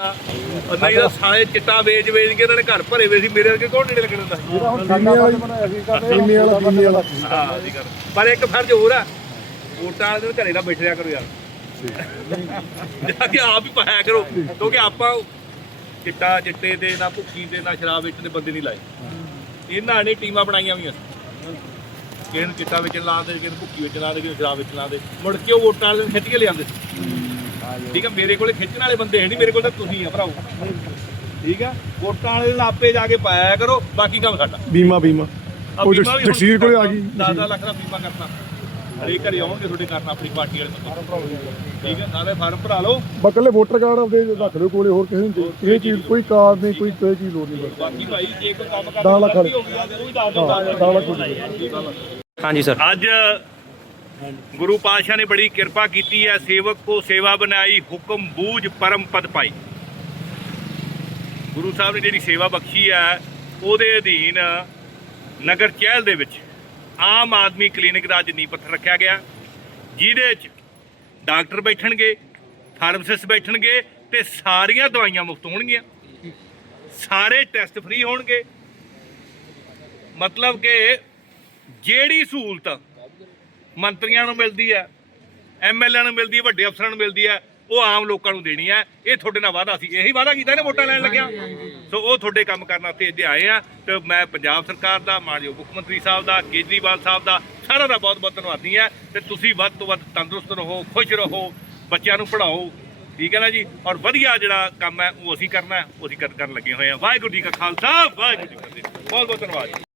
ਨਹੀਂ ਤਾਂ ਸਾਲੇ ਚਿੱਟਾ ਵੇਚ ਵੇਚ ਕੇ ਇਹਨਾਂ ਨੇ ਘਰ ਭਰੇ ਵੇ ਸੀ, ਮੇਰੇ ਵਰਗੇ ਕੌਣ ਨੇੜੇ ਲੱਗਣ ਦਿੰਦਾ? ਹਾਂ ਜੀ ਕਰ ਪਰ ਇੱਕ ਫਰਜ਼ ਹੋਰ ਆ, ਵੋਟਾਂ ਵਾਲੇ ਦਿਨ ਘਰੇ ਨਾ ਬੈਠ ਰਿਆ ਕਰੋ ਯਾਰ। ਜਾ ਕੇ ਆਪ ਹੀ ਪਾਇਆ ਕਰੋ, ਕਿਉਂਕਿ ਆਪਾਂ ਚਿੱਟਾ, ਚਿੱਟੇ ਦੇ ਨਾ ਭੁੱਖੀ ਦੇ ਨਾ ਸ਼ਰਾਬ ਵੇਚਣ ਦੇ ਬੰਦੇ ਨਹੀਂ ਲਾਏ। ਇਹਨਾਂ ਨੇ ਟੀਮਾਂ ਬਣਾਈਆਂ ਹੋਈਆਂ। ਕਿਸੇ ਚਿੱਟਾ ਵੇਚਣ ਲਾ ਦੇ, ਕਿਸੇ ਭੁੱਖੀ ਭੁੱਕੀ ਵੇਚਣ ਲਾ ਦੇ, ਕਿਸੇ ਸ਼ਰਾਬ ਵੇਚਣ ਲਾ ਦੇ। ਮੁੜ ਕੇ ਉਹ ਵੋਟਾਂ ਵਾਲੇ ਦਿਨ ਖਿੱਚ ਕੇ ਲਿਆਉਂਦੇ ਠੀਕ ਆ ਮੇਰੇ ਕੋਲੇ ਖਿੱਚਣ ਵਾਲੇ ਬੰਦੇ ਹੈ ਨਹੀਂ ਮੇਰੇ ਕੋਲ ਤਾਂ ਤੁਸੀਂ ਆ ਭਰਾਓ। ਠੀਕ ਆ ਵੋਟਾਂ ਵਾਲੇ ਦਿਨ ਆਪੇ ਜਾ ਕੇ ਪਾਇਆ ਕਰੋ ਬਾਕੀ ਕੰਮ ਸਾਡਾ। ਬੀਮਾ ਬੀਮਾ। ਆ ਉਹ ਬੀਮਾ ਵੀ ਜਗਸੀਰ ਕੋਲੇ ਆ ਗਈ। 10 ਲੱਖ ਦਾ ਬੀਮਾ ਕਰਨਾ ਹਰੇਕ ਘਰੇ ਆਉਣਗੇ ਤੁਹਾਡੇ ਕਰਨ ਆਪਣੀ ਪਾਰਟੀ ਵਾਲੇ ਬੰਦੇ। ਠੀਕ ਹੈ ਨਾਲੇ ਫਾਰਮ ਭਰਾ ਲਓ। ਬਕਲੇ ਵੋਟਰ ਕਾਰਡ ਆਪਦੇ ਰੱਖ ਲਿਓ ਕੋਲੇ ਹੋਰ ਕਿਸੇ ਨੂੰ ਕਿਸੇ ਚੀਜ਼ ਕੋਈ ਕਾਰਡ ਨਹੀਂ ਕੋਈ ਕੋਈ ਚੀਜ਼ ਲੋੜ ਨਹੀਂ ਬਸ। ਬਾਕੀ ਭਾਈ ਜੇ ਕੋਈ ਕੰਮ ਦਸ ਕਰਦਾ ਲੱਖ ਵਾਲੇ। ਹੋ ਗਿਆ ਤੇ ਉਹ ਵੀ ਦੱਸ ਦਿਓ 10 ਲੱਖ ਹੋ ਜਾਊਗਾ। ਹਾਂਜੀ ਸਰ। ਅੱਜ ਗੁਰੂ ਪਾਤਸ਼ਾਹ ਨੇ ਬੜੀ ਕਿਰਪਾ ਕੀਤੀ ਹੈ, ਸੇਵਕ ਕੋ ਸੇਵਾ ਬਣਾਈ, ਹੁਕਮ ਬੂਝ ਪਰਮ ਪਦ ਪਾਈ। ਗੁਰੂ ਸਾਹਿਬ ਨੇ ਜਿਹੜੀ ਸੇਵਾ ਬਖਸ਼ੀ ਹੈ, ਉਹਦੇ ਅਧੀਨ ਨਗਰ ਚਹਿਲ ਦੇ ਵਿੱਚ ਆਮ ਆਦਮੀ ਕਲੀਨਿਕ ਦਾ ਅੱਜ ਨੀਂਹ ਪੱਥਰ ਰੱਖਿਆ ਗਿਆ, ਜਿਹਦੇ 'ਚ ਡਾਕਟਰ ਬੈਠਣਗੇ, ਫਾਰਮਾਸਿਸਟ ਬੈਠਣਗੇ ਤੇ ਸਾਰੀਆਂ ਦਵਾਈਆਂ ਮੁਫਤ ਹੋਣਗੀਆਂ। ਸਾਰੇ ਟੈਸਟ ਫ੍ਰੀ ਹੋਣਗੇ। ਮਤਲਬ ਕਿ ਜਿਹੜੀ ਸਹੂਲਤ ਮੰਤਰੀਆਂ ਨੂੰ ਮਿਲਦੀ ਹੈ ਐਮਐਲਏ ਨੂੰ ਮਿਲਦੀ ਹੈ ਵੱਡੇ ਅਫਸਰਾਂ ਨੂੰ ਮਿਲਦੀ ਹੈ ਉਹ ਆਮ ਲੋਕਾਂ ਨੂੰ ਦੇਣੀ ਹੈ। ਇਹ ਤੁਹਾਡੇ ਨਾਲ ਵਾਅਦਾ ਸੀ। ਇਹੀ ਵਾਅਦਾ ਕੀਤਾ ਨੇ ਵੋਟਾਂ ਲੈਣ ਲੱਗਿਆ। ਸੋ ਉਹ ਤੁਹਾਡੇ ਕੰਮ ਕਰਨ ਵਾਸਤੇ ਇੱਥੇ ਆਏ ਆ ਤੇ ਮੈਂ ਪੰਜਾਬ ਸਰਕਾਰ ਦਾ ਮਾਨਯੋਗ ਮੁੱਖ ਮੰਤਰੀ ਸਾਹਿਬ ਦਾ ਕੇਜਰੀਵਾਲ ਸਾਹਿਬ ਦਾ ਸਾਰਾ ਦਾ ਬਹੁਤ ਬਹੁਤ ਧੰਨਵਾਦੀ ਹਾਂ। ਤੇ ਤੁਸੀਂ ਵੱਧ ਤੋਂ ਵੱਧ ਤੰਦਰੁਸਤ ਰਹੋ ਖੁਸ਼ ਰਹੋ ਬੱਚਿਆਂ ਨੂੰ ਪੜ੍ਹਾਓ ਠੀਕ ਹੈ ਨਾ ਜੀ? ਔਰ ਵਧੀਆ ਜਿਹੜਾ ਕੰਮ ਹੈ ਉਹ ਅਸੀਂ ਕਰਨਾ ਹੈ ਉਹ ਅਸੀਂ ਕਰ- ਕਰਨ ਲੱਗੇ ਹੋਏ ਆ ਵਾਹਿਗੁਰੂ ਜੀ ਕਾ ਖਾਲਸਾ ਵਾਹਿਗੁਰੂ ਜੀ ਕੀ ਫਤਿਹ। ਬਹੁਤ ਬਹੁਤ ਧੰਨਵਾਦ।